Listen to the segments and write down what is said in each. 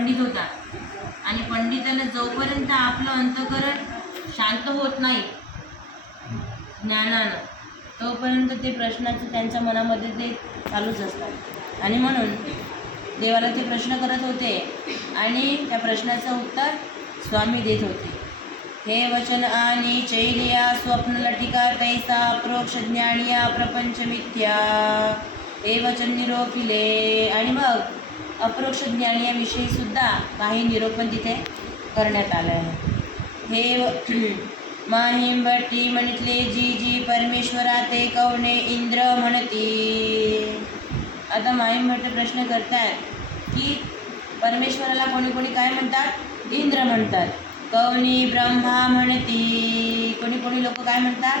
पंडित होता. आणि पंडिताला जोपर्यंत आपलं अंतकरण शांत होत नाही ज्ञानानं तोपर्यंत ते प्रश्नाचं त्यांच्या मनामध्ये ते चालूच असतात. आणि म्हणून देवाला ते प्रश्न करत होते आणि त्या प्रश्नाचं उत्तर स्वामी देत होते. हे वचन आणि चैलिया स्वप्न लटिका कैसा अप्रोक्ष ज्ञानिया प्रपंच मिथ्या हे वचन निरोपिले आणि मग अप्रोक्ष ज्ञानियाविषयी सुद्धा काही निरोपण तिथे करण्यात आलं आहे. हे व- माहीम भट्टी म्हणितले जी जी परमेश्वरा ते कवणे इंद्र म्हणती. आता माहीम भट्ट प्रश्न करतात की परमेश्वराला कोणी कोणी काय म्हणतात? इंद्र म्हणतात. कवनी ब्रह्मा म्हणती. कोणी कोणी लोक काय म्हणतात?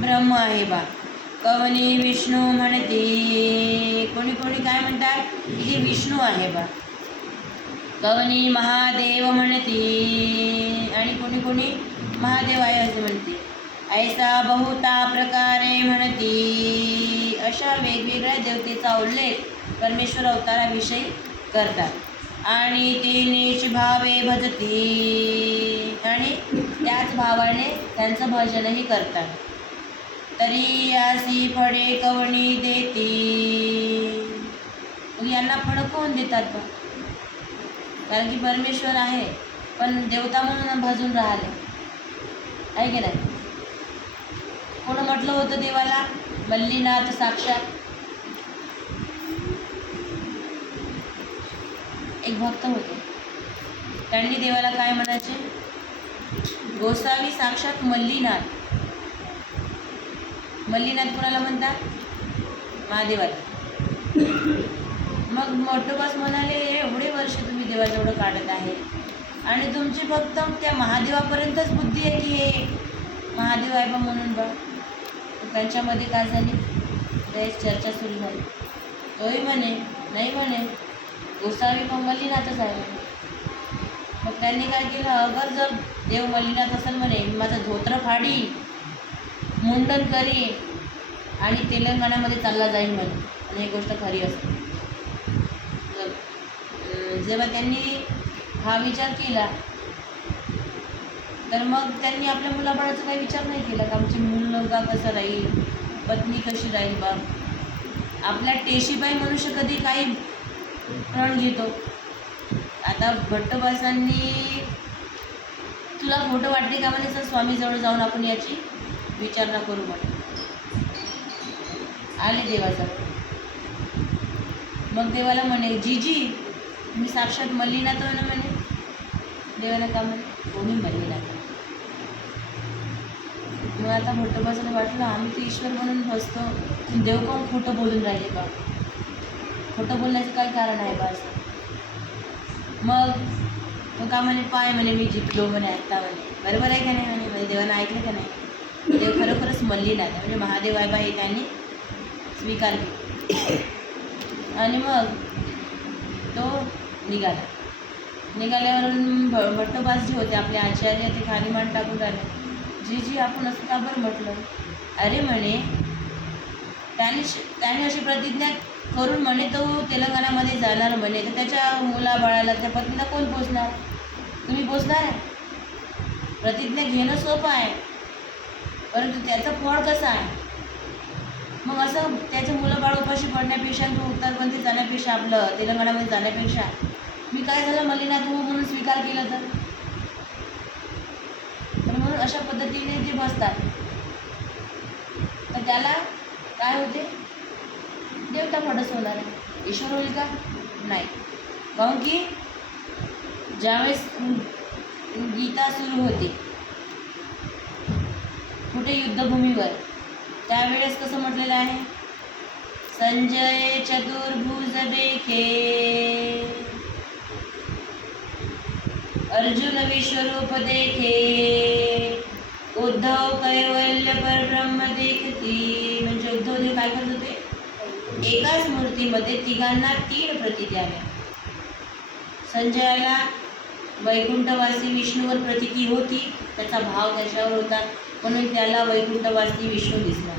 ब्रह्म आहे बा. कवनी विष्णू म्हणते? कोणी कोणी काय म्हणतात? की विष्णू आहे बा. कवनी महादेव म्हणते? आणि कोणी कोणी? महादेव आहे असे म्हणते. ऐसा बहुता प्रकारे म्हणते. अशा वेगवेगळ्या देवतेचा उल्लेख परमेश्वर अवताराविषयी करतात. आणि ते नीच भावे भजती. आणि त्याच भावाने त्यांचं भजनही करतात. तरी यासी फळे कवणी देते. मग यांना फळं कोण देतात पण कारण की परमेश्वर आहे पण देवता म्हणून भाजून राहिले. आहे की नाही? कोण म्हटलं होतं देवाला? मल्लीनाथ साक्षात. एक भक्त होते. त्यांनी देवाला काय म्हणायचे? गोसावी साक्षात मल्लीनाथ. मल्लीनाथ कोणाला म्हणतात? महादेवाला. मग मोठोबास म्हणाले एवढे वर्ष तुम्ही देवाजवळ काढत आहे. आणि तुमची फक्त त्या महादेवापर्यंतच बुद्धी आहे की हे महादेव आहे बा म्हणून बा? त्यांच्यामध्ये काय झाली? त्याच चर्चा सुरू झाली. तोही म्हणे नाही म्हणे गोसावी मग मल्लीनाथच आहे. मग त्यांनी काय केलं? अगर जर देव मल्लीनाथ असेल म्हणे माझं धोत्र फाडी मुंडन करी आणि तेलंगणामध्ये चालला जाईल म्हणे आणि ही गोष्ट खरी असते. जेव्हा त्यांनी हा विचार केला तर मग त्यांनी आपल्या मुलाबाळाचा काही विचार नाही केला का आमची मुलगा कसं राहील? पत्नी कशी राहील बा? आपल्या टेशीबाई मनुष्य कधी काही प्रण घेतो. आता भट्टबासांनी तुला खोटं वाटते का म्हणे सर स्वामीजवळ जाऊन आपण याची? विचारणा करू म्हणे. आले देवाचा. मग देवाला म्हणे जीजी मी साक्षात मल्लीनाथ आहे ना म्हणे? देवाला का म्हणे? हो, कोणी मल्लीनाथ मग आता भट्टबासाला वाटलं आम्ही तर ईश्वर म्हणून बसतो. देव कोण खोटं बोलून राहिले बा. खोटं बोलण्याचं काय कारण आहे बा असं? मग तो का म्हणे पाय म्हणे मी जिंकलो म्हणे आत्ता म्हणे. बरोबर आहे का नाही म्हणे? म्हणजे देवानं ऐकलं का नाही? देव खरोखरच मल्लीनाथ आहे म्हणजे महादेव आहे हे त्यांनी स्वीकार आणि मग तो निघाला. निघाल्यावरून भ भट्टोबास जे होते आपले आचार्य ते खाली मान टाकून राहिले. जी जी आपण असं का बरं म्हटलं? अरे म्हणे त्याने श- त्याने अशी प्रतिज्ञा करून म्हणे तो तेलंगणामध्ये जाणार म्हणे. तर त्याच्या मुलाबाळाला त्या पत्नीला कोण पोचणार तुम्ही पोचणार आहे? प्रतिज्ञा घेणं सोपं आहे. परंतु त्याचं फळ कसं आहे? मग असं त्याचे मुलं बाळ उपाशी पडण्यापेक्षा तू उत्तरपंथी जाण्यापेक्षा आपलं तेलंगणामध्ये जाण्यापेक्षा मी काय झालं? मलिना तू म्हणून स्वीकार केला तर म्हणून अशा पद्धतीने ते बसतात. तर त्याला काय होते? देवता फडस होणार आहे. ईश्वर होईल का? नाही. काहून की ज्यावेळेस गीता सुरू होते कुठे युद्धभूमीवर? त्यावेळेस कसं म्हटलेलं आहे? संजय चतुर्भुज देखे अर्जुन विश्वरूप देखे उद्धव कैवल्य परब्रह्म देखती म्हणजे उद्धव देव काय करत होते? एकाच मूर्तीमध्ये तिघांना तीन प्रतीती आल्या संजयाला वैकुंठवासी विष्णूवर प्रतिती होती. त्याचा भाव त्याच्यावर होता. म्हणून त्याला वैकुंठवासी विष्णू दिसला.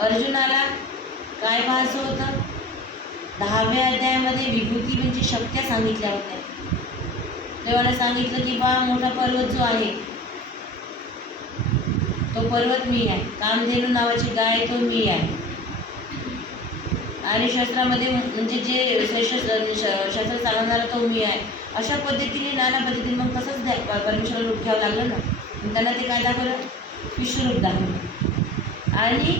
अर्जुनाला काय पाहायचं होतं? दहाव्या अध्यायामध्ये विभूती म्हणजे शक्त्या सांगितल्या होत्या. देवाला सांगितलं की बा मोठा पर्वत जो आहे तो पर्वत मी आहे. कामधेनू नावाची गाय तो मी आहे. आणि शस्त्रामध्ये म्हणजे जे श्रेष्ठ शस्त्र म्हणजे चालवणारा तो मी आहे अशा पद्धतीने नाना पद्धतीने मग तसंच द्या परमेश्वर परमेश्वराला रूप घ्यावं लागलं ना? त्यांना ते काय दाखवलं? विश्वरूप दाखवलं. आणि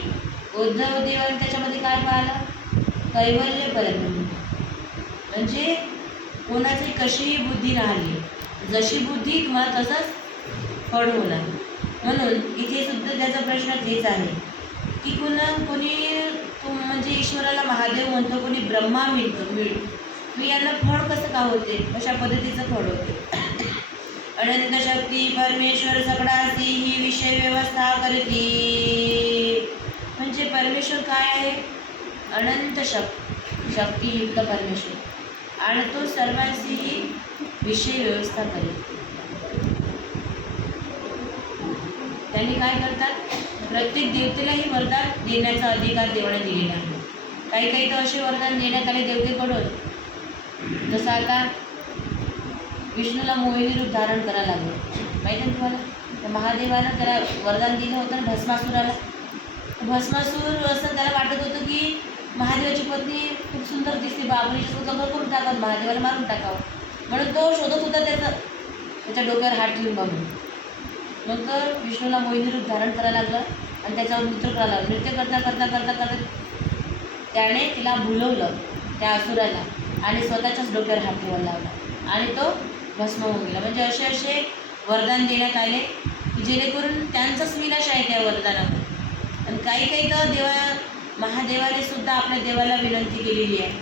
उद्धव देवाने त्याच्यामध्ये काय पाहिलं? कैवल्य पर्यंत म्हणजे कोणाची कशीही बुद्धी राहिली जशी बुद्धी किंवा तसंच फळ होणार म्हणून इथे सुद्धा त्याचा प्रश्न तेच आहे की कुणा कोणी म्हणजे ईश्वराला महादेव म्हणतो कोणी ब्रह्मा मिळतो मिळ. मी यांना फळ कसं का होते? अशा पद्धतीचं फळ होते. अनंत शक्ती परमेश्वर सगळासी ही विषय व्यवस्था करती. म्हणजे परमेश्वर काय आहे? अनंत शक् शक्तीयुक्त परमेश्वर. आणि तो सर्वांशी ही विषय व्यवस्था करेल त्यांनी काय करतात? प्रत्येक देवतेलाही वरदान देण्याचा अधिकार देवाने दिलेला आहे. काही काही तर असे वरदान देण्यात आले देवतेकडून. जसं आता विष्णूला मोहिनी रूप धारण करायला लागलं. माहिती आहे तुम्हाला? तर महादेवानं त्याला वरदान दिलं होतं ना भस्मासुराला. भस्मासूर असं त्याला वाटत होतं की महादेवाची पत्नी खूप सुंदर दिसते बाबरीची लग्न करून टाकत महादेवाला मारून टाकावं. म्हणून तो शोधत होता त्याचं त्याच्या डोक्यावर हात ठेवून बघून. नंतर विष्णूला मोहिनी रूप धारण करायला लागलं. आणि त्याच्यावर नृत्य करायला नृत्य करता करता करता करता त्याने तिला भुलवलं त्या असुराला आणि स्वतःच्याच डोक्यावर हात ठेवायला लावला. आणि तो भस्म होऊन गेला. म्हणजे असे असे वरदान देण्यात आले की जेणेकरून त्यांचाच विनाश आहे त्या वरदानावर. आणि काही काही तर देवा महादेवाने सुद्धा आपल्या देवाला विनंती केलेली आहे.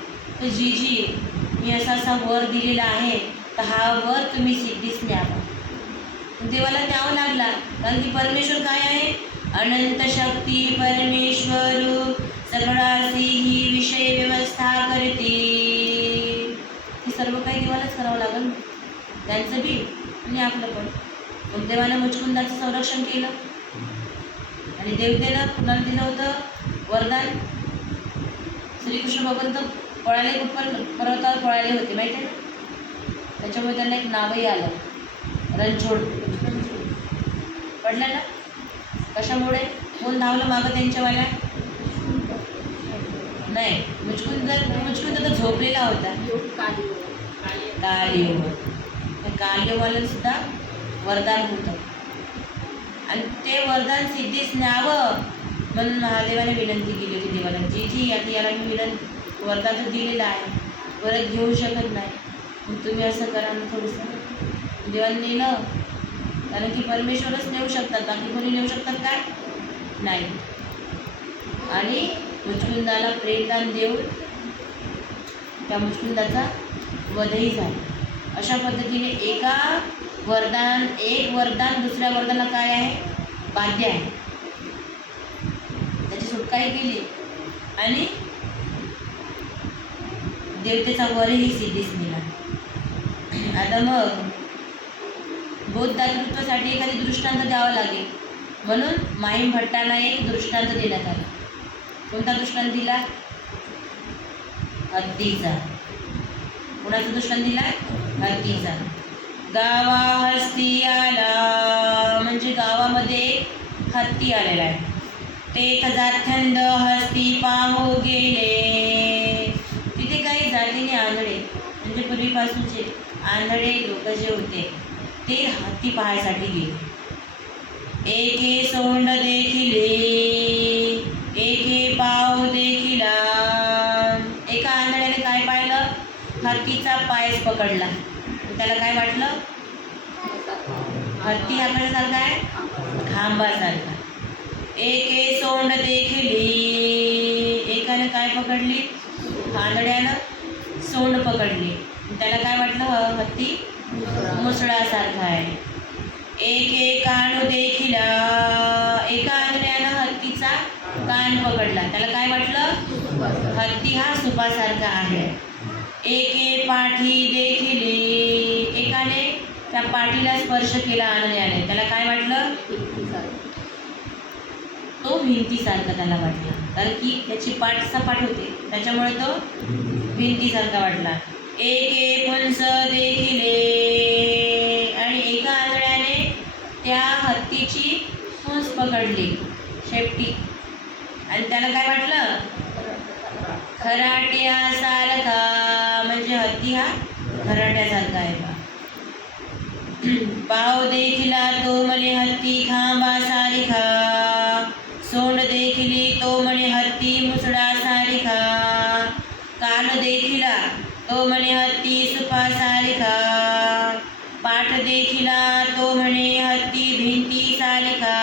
तर जी जी मी असा असा वर दिलेला आहे तर हा वर तुम्ही सिद्धीच न्यावा. देवाला न्यावं लागला. कारण की परमेश्वर काय आहे? अनंत शक्ती परमेश्वर सगळासी ही विषय व्यवस्था करते. हे सर्व काही देवालाच करावं लागेल? त्यांचं बी आणि आपलं पण. मग देवानं मुचकुंदाचं संरक्षण केलं. आणि देवतेनं कुणाला दिलं होतं वरदान. श्रीकृष्ण भगवंत पळाले कुठपर पर्वतावर पळाले होते माहिती आहे ना? त्याच्यामुळे त्यांना एक नावही आलं. रणछोड. पडलं ना? कशामुळे? कोण धावलं मागं त्यांच्यावाल्या नाही. मुचकुंद मुचकुंद तर झोपलेला होता. कालयोग कालयोगाला सुद्धा वरदान होतं. आणि ते वरदान सिद्धीस न्यावं म्हणून महादेवाने विनंती केली होती देवाला. जी जी आता याला मी विनंती वरदान तर दिलेलं आहे. परत घेऊ शकत नाही. मग तुम्ही असं करा ना थोडंसं. देवाने नेलं. कारण की परमेश्वरच नेऊ शकतात. बाकी कोणी नेऊ शकतात काय नाही. आणि मुचकुंदाला प्रेरदान देऊन त्या मुचकुंदाचा वधही झाला. अशा पद्धतीने एका वरदान एक वरदान दुसऱ्या वरदानाला काय आहे? बाध्य आहे. त्याची सुटकाही केली. आणि देवतेचा वरही सिद्धीस दिला आता मग बौद्ध दातृत्वासाठी एखादी दृष्टांत द्यावा लागेल. म्हणून माहीम भट्टांना एक दृष्टांत देण्यात आला. कोणता दृष्टांत दिला? हत्तीचा. कोणाचा दृष्टांत दिला? हत्तीचा. गावा हस्ती आला म्हणजे गावामध्ये हत्ती आलेला आहे. ते थंड हस्ती पाहो गेले. तिथे काही जातीने आंधळे म्हणजे पूर्वीपासूनचे आंधळे लोक जे होते ते हत्ती पाहायसाठी गेले. एके सोंड देखिले एके पाव देखिला एका आंधळ्याने काय पाहिलं? हत्तीचा पायच पकडला. त्याला काय वाटलं? हत्ती आपल्यासारखा आहे? खांबासारखा. एके सोंड देखिली एकाने काय पकडली? आंधळ्यानं सोंड पकडली. त्याला काय वाटलं? ह- हत्ती मुसळासारखा आहे. एक एक कान देखिला एका आंधळ्यानं हत्तीचा कान पकडला. त्याला काय वाटलं? हत्ती हा सुपासारखा आहे. एके पाठी देखील एकाने त्या पाठीला स्पर्श केला आनंदाने. त्याला काय वाटलं? तो भिंतीसारखा त्याला वाटला. कारण की त्याची पाठ सपाट होते. त्याच्यामुळे तो भिंतीसारखा वाटला. एक पुंस देखिले. आणि एका आंधळ्याने त्या हत्तीची पूंस पकडली. शेपटी. आणि त्याला काय वाटलं? खराट्यासारखा म्हणजे हत्ती हा खराट्यासारखा आहे बा. पाव देखिला तो मले हत्ती खांबा सारिखा. पाठ देखिला तो म्हणे हत्ती भिंती सारिखा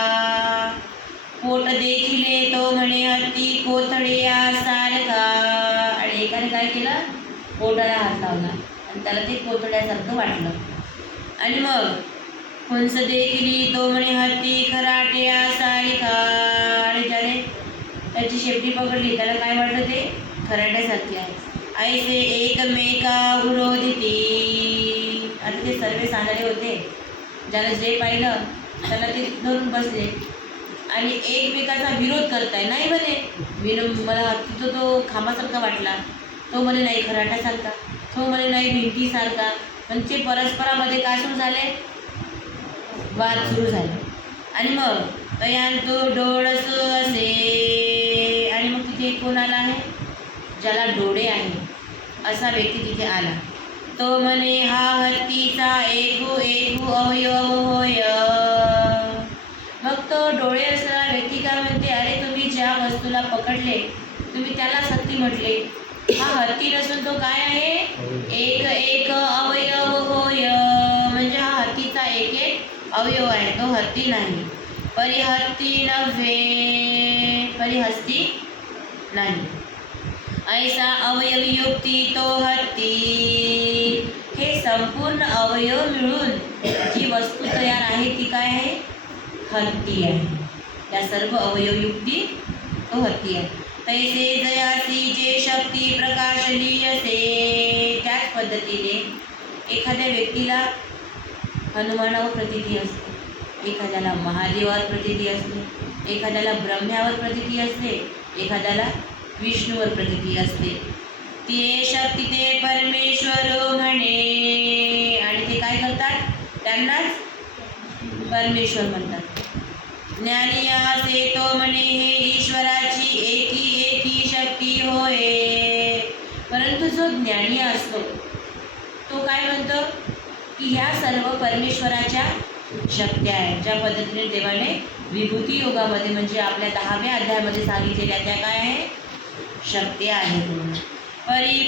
पोट देखिले तो म्हणे हत्ती कोथळ्या सारखा आणि एकाने काय केलं? पोटाला हात लावला. आणि त्याला ते कोथळ्यासारखं वाटलं. आणि मग फुंस देखिली तो म्हणे हत्ती खराट्या सारिखा आणि ज्याने त्याची शेपटी पकडली त्याला काय वाटलं ते? खराट्यासारखी आहे. ऐसे एकमेका विरोधिती। आता ते सर्व सांगायले होते. ज्याला जे पाहिलं त्याला ते धरून बसले. आणि एकमेकाचा विरोध करताय. नाही म्हणे. विनोद मला तिथं तो खांबासारखा वाटला. तो म्हणे नाही खराटासारखा. तो म्हणे नाही भिंतीसारखा. म्हणजे परस्परामध्ये काय सुरू झाले? वाद सुरू झाले. आणि मग? तयार तो डोळस असे. आणि मग तिथे कोण आला आहे? ज्याला डोळे आहे. असा व्यक्ती तिथे आला. तो म्हणे हा हत्तीचा एकू एकू अवयव होय. मग तो डोळे असणारा व्यक्ती काय म्हणते अरे तुम्ही ज्या वस्तूला पकडले तुम्ही त्याला हत्ती म्हटले. हा हत्ती नसून तो काय आहे? एक एक अवयव होय. म्हणजे हा हत्तीचा एक एक अवयव आहे तो हत्ती नाही. परिहत्ती नव्हे परिहस्ती नाही. ऐसा अवयव युक्ती तो हत्ती. हे संपूर्ण अवयव मिळून जी वस्तू तयार आहे ती काय आहे? हत्ती आहे. या सर्व अवयवयुक्ती तो हत्ती आहे. तैसे जयासी जे शक्ती प्रकाशली असे त्याच पद्धतीने एखाद्या व्यक्तीला हनुमानावर प्रतिती असते. एखाद्याला महादेवावर प्रतिती असते. एखाद्याला ब्रह्म्यावर प्रतिती असते. एखाद्याला विष्णूवर प्रतिती असते. ते शक्ती ते परमेश्वर म्हणे. आणि ते काय करतात? त्यांनाच परमेश्वर म्हणतात. ज्ञानी असे तो म्हणे हे ईश्वराची एकी एकी शक्ती होय. परंतु जो ज्ञानी असतो तो काय म्हणतो? की ह्या सर्व परमेश्वराच्या शक्त्या आहेत ज्या पद्धतीने देवाने विभूती योगामध्ये म्हणजे आपल्या दहाव्या अध्यायामध्ये सांगितलेल्या त्या काय आहे? शक्त्या आहेत म्हणून. હરિ